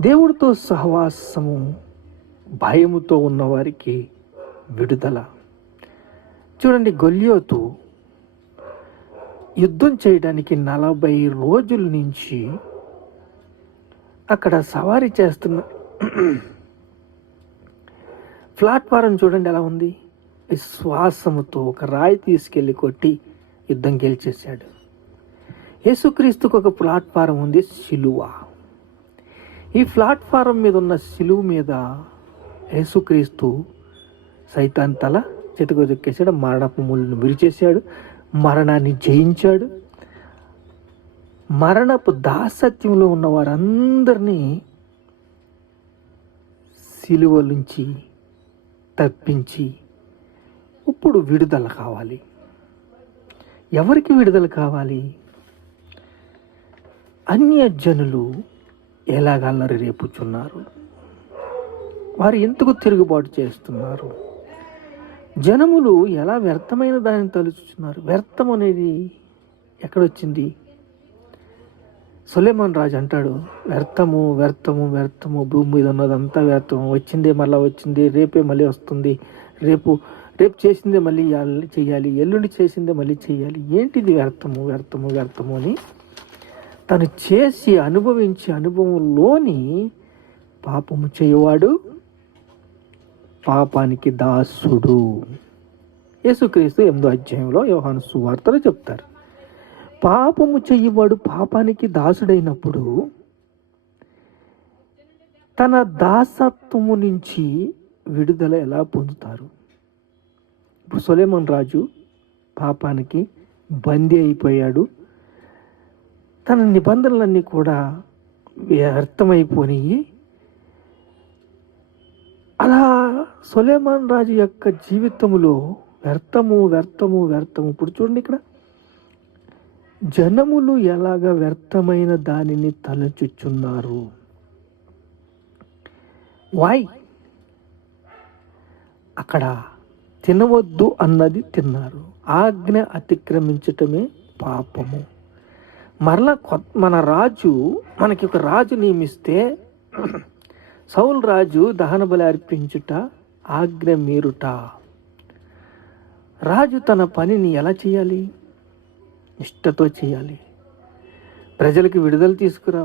దేవుడితో సహవాసము భయముతో ఉన్నవారికి విడుదల. చూడండి గొల్యోతు యుద్ధం చేయడానికి నలభై రోజుల నుంచి అక్కడ సవారీ చేస్తున్న ప్లాట్ఫారం చూడండి ఎలా ఉంది. విశ్వాసముతో ఒక రాయి తీసుకెళ్ళి కొట్టి యుద్ధం గెలిచేశాడు. యేసుక్రీస్తుకు ఒక ప్లాట్ఫారం ఉంది సిలువ. ఈ ప్లాట్ఫారం మీద ఉన్న సిలువు మీద యేసుక్రీస్తు సైతాన్ తల చితకు మరణపు ముళ్ళను విరిచేశాడు మరణాన్ని జయించాడు. మరణపు దాసత్యంలో ఉన్న వారందరినీ సిలువ నుంచి తప్పించి ఇప్పుడు విడుదల కావాలి. ఎవరికి విడుదల కావాలి? అన్యజనులు ఎలాగల్లరి రేపుచున్నారు? వారు ఎందుకు తిరుగుబాటు చేస్తున్నారు? జనములు ఎలా వ్యర్థమైన దానిని తలుచుచున్నారు? వ్యర్థం అనేది ఎక్కడొచ్చింది? సులేమాన్ రాజు అంటాడు వ్యర్థము వ్యర్థము వ్యర్థము భూమి మీద ఉన్నదంతా వ్యర్థము. వచ్చిందే మళ్ళీ వచ్చింది రేపే మళ్ళీ వస్తుంది. రేపు రేపు చేసిందే మళ్ళీ చేయాలి ఎల్లుండి చేసిందే మళ్ళీ చేయాలి. ఏంటిది వ్యర్థము వ్యర్థము వ్యర్థము అని తను చేసి అనుభవించే అనుభవంలోని పాపము చేయవాడు పాపానికి దాసుడు. యేసుక్రీస్తు ఎనిమిదో అధ్యాయంలో యోహాను సువార్తలు చెప్తారు. పాపము చెయ్యవాడు పాపానికి దాసుడైనప్పుడు తన దాసత్వము నుంచి విడుదల ఎలా పొందుతారు? ఇప్పుడు సొలేమన్ రాజు పాపానికి బందీ అయిపోయాడు. తన నిబంధనలన్నీ కూడా వ్యర్థమైపోయినాయి అలా సొలేమాన్ రాజు యొక్క జీవితములో వ్యర్థము వ్యర్థము వ్యర్థము. ఇప్పుడు చూడండి ఇక్కడ. జనములు ఎలాగ వ్యర్థమైన దానిని తలచుచున్నారు? వాయ్ అక్కడ తినవద్దు అన్నది తిన్నారు. ఆజ్ఞ అతిక్రమించటమే పాపము. మరలా కొత్త మన రాజు మనకి ఒక రాజు నియమిస్తే సౌల్ రాజు దహన బలి అర్పించుట ఆజ్ఞ మీరుట. రాజు తన పనిని ఎలా చేయాలి? నిష్టతో చేయాలి. ప్రజలకు విడుదల తీసుకురా